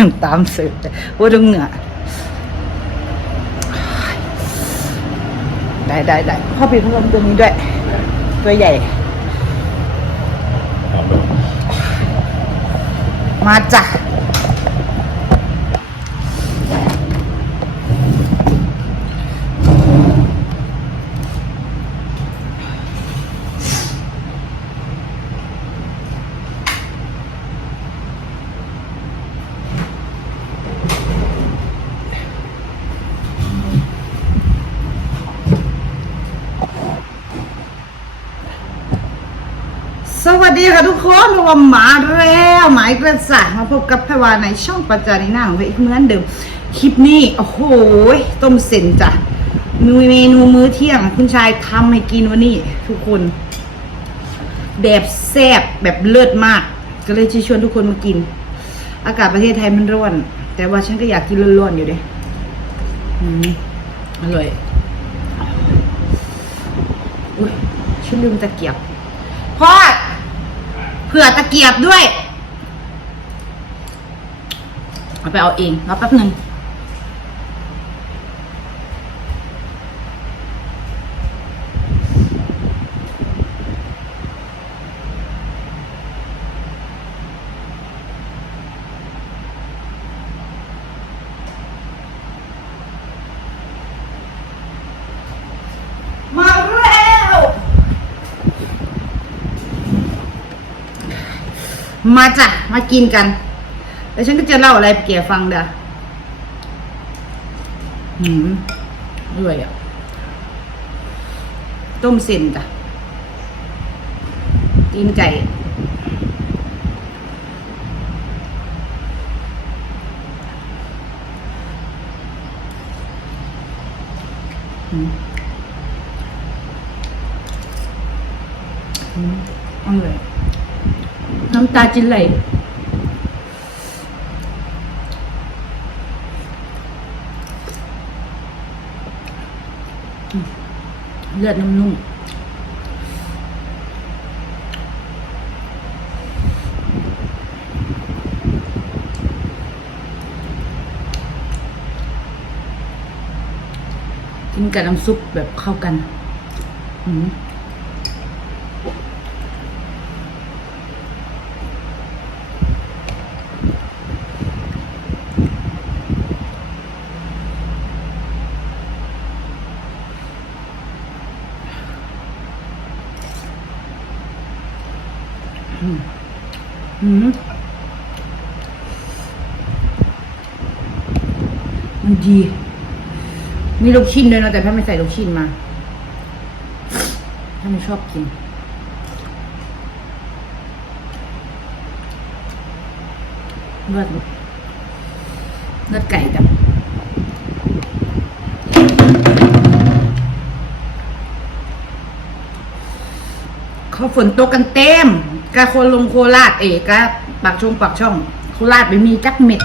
ยืนตามเสือว่าตรงเหนือได้ได้ได้พ่อปิดพัดลมตัวนี้ด้วย ตัวใหญ่ มาจ้ะ ส วัสดีค่ะทุกคนรวมหมาแล้วหมายกระสามาพบกับพวาในช่องปัจจานีหน้าของเราอีกเหมือนเดิมคลิปนี้โอ้โหต้มเส้นจ้ะมีเมนูมื้อเที่ยง คุณชายทำให้กินวันนี้ทุกคน แบบแซ่บแบบเลิศมาก ก็เลยจะชวนทุกคนมากิน อากาศประเทศไทยมันร้อน แต่ว่าฉันก็อยากกินร้อนๆอยู่เด้อืมอร่อยอุ้ยฉันลืมตะเกียบพ่อ เผื่อตะเกียบด้วย เอาไปเอาเองรอแป๊บหนึ่งมาแล้ว มาจ้ะ มากินกัน แล้วฉันก็จะเล่าอะไรให้แกฟังเด้อหืมด้วยอะ ต้มเส้นจ้ะตีนไก่อืมอืมอร่อยำตาจินไหลเลือดนุ่มๆกินกับน้ำซุปแบบเข้ากัน อืม อื มันดี มีลูกชิ้นด้วยนะแต่ถ้าไม่ใส่ลูกชิ้นมา ถ้าไม่ชอบกิน เลือดเลือดไก่จ้ะ เขาฝนตกกันเต็มกะโคนลงโคราชเอกะปากช่องปากช่อง โคราชไม่มีจักเม็ด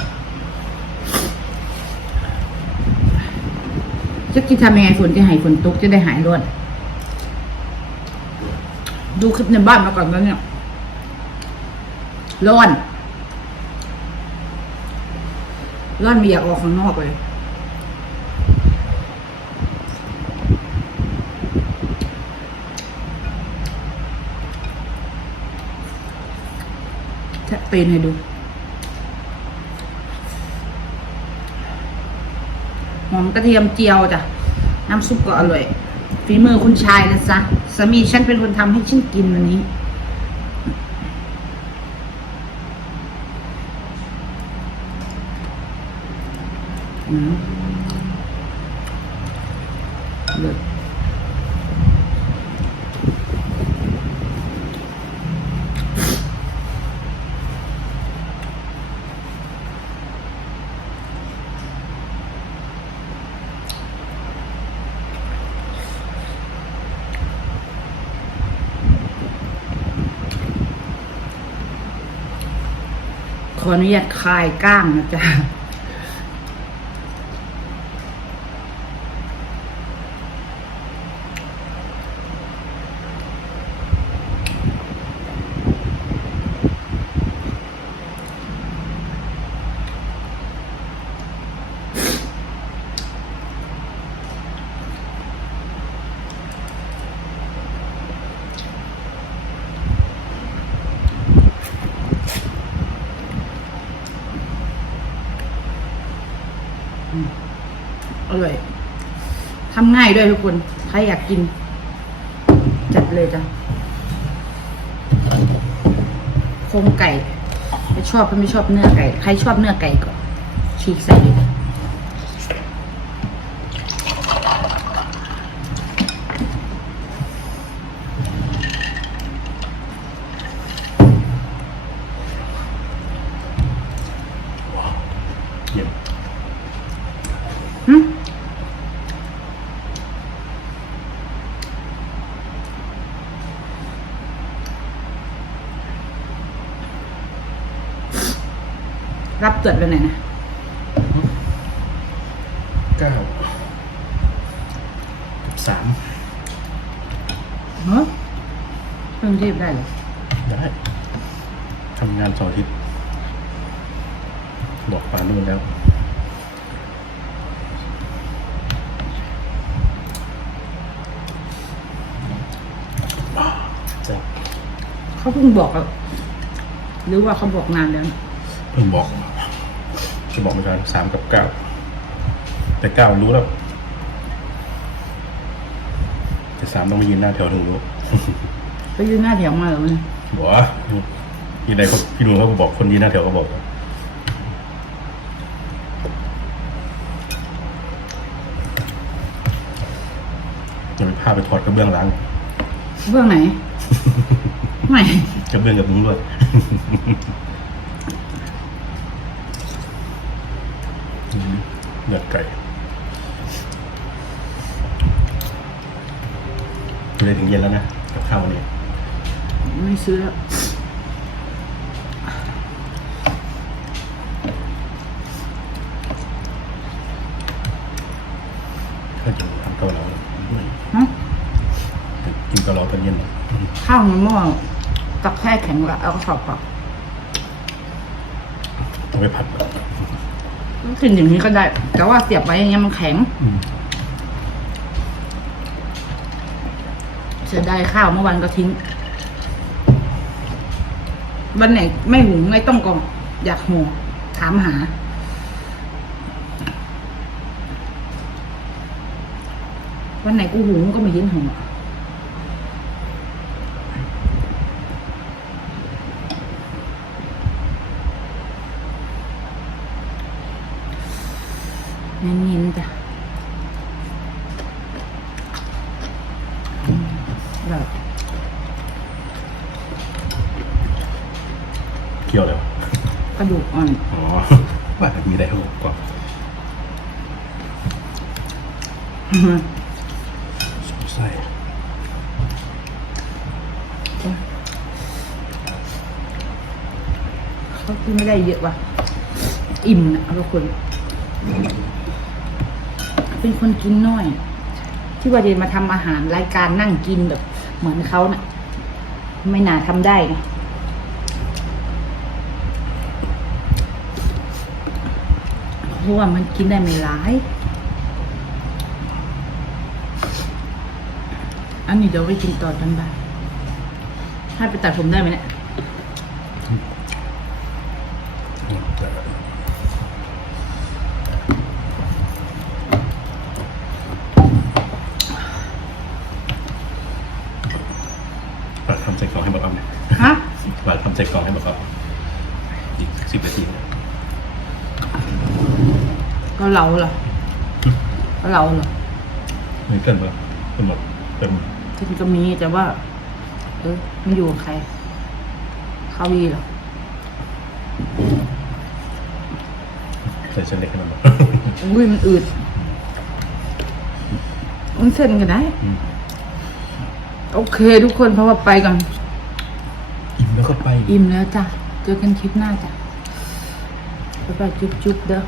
จะกินทำยังไงฝนจะหายฝนตกจะได้หายร้อนดูคลิปในบ้านมาก่อนแล้วเนี่ยร้อนร้อนไม่อยากออกข้างนอกเลย แทะตีนให้ดู หอมกระเทียมเจียวจ้ะ น้ำซุปก็อร่อย ฝีมือคุณชายนะจ๊ะสามีฉันเป็นคนทำให้ฉันกินวันนี้อืมเลิศ ขออนุญาตคลายก้างนะจ๊ะ ร่อยทำง่ายด้วยทุกคน ใครอยากกิน จัดเลยจ้ะโครงไก่ไม่ชอบก็ไม่ชอบเนื้อไก่ ใครชอบเนื้อไก่ก็ฉีกใส่เลย รับตรวจไปไหนนะเก้ากับสามเฮ้ยกรุงเทพได้เหรอได้ทำงานเสองอาทิตย์บอกปานู่นแล้ว จะเขาเพิ่งบอกอะหรือว่าเขาบอกนานแล้ว เพิ่งบอกจะบอกไม่ทันสามกับเก้าแต่เก้ารู้แล้วแต่สามต้องไปยืนหน้าแถวถึงรู้ไปยืนหน้าแถวมาเหรอมันบอกว่าพี่ใดเขาพี่หนูเขาก็บอกคนยืนหน้าแถวก็บอกจะไปพาไปถอดกระเบื้องล้างเบื้องไหน ไม่กระเบื้องกับมุ้งด้วย เลือดไก่เลยถึงเย็นแล้วนะกับข้าววันนี้ไม่ซื้อแล้วก็จะทำเกาเหลาด้วยฮะกินเกาเหลาตอนเย็นเหรอข้าวมันหม้อตักแค่แข็งละเอากระสอบเปล่าต้องไปผัดเหรอ กินอย่างนี้ก็ได้ แต่ว่าเสียบไว้อย่างเงี้ยมันแข็งอืมเสียดายข้าวเมื่อวันก็ทิ้ง วันไหนไม่หุงไม่ต้องกองอยากหุงถามหา วันไหนกูหุงก็ไม่เห็นหุงอะ เน้นๆจ้ะอืมแบบเคี่ยวแล้วกระดูกอ่อน อ๋อว่ามีอะไรให้บอกก่อนสงสัยเขากินไม่ได้เยอะว่ะ อิ่มนะทุกคน เป็นคนกินน้อย ที่ว่าจะมาทำอาหารรายการนั่งกินแบบ เหมือนเขาน่ะ ไม่น่าทำได้เพราะว่ามันกินได้ไม่ร้าย อันนี้เดี๋ยวไปกินต่อกันบ้างให้ไปตัดผมได้ไหมเนี่ย ปาดทำใส่กล่องให้บอกเอาเนี่ย ฮะ ปาดทำใส่กล่องให้บอกเอาอีกสิบนาทีนะ ก็เราเหรอก็เราเหรอไม่เกินปะเป็นหมดเต็มที่มันก็มีแต่ว่า เออมันอยู่กับใครเขาวีเหรอใส่เส้นเล็กให้มันหมดอุ้ยมันอืดมันเส้นกันได้อืมโอเคทุกคนเพราะว่าไปก่อนอิ่มแล้วก็ไป อิ่มแล้วจ้ะ เจอกันคลิปหน้าจ้ะ บ๊ายบายจุ๊บๆเด้อ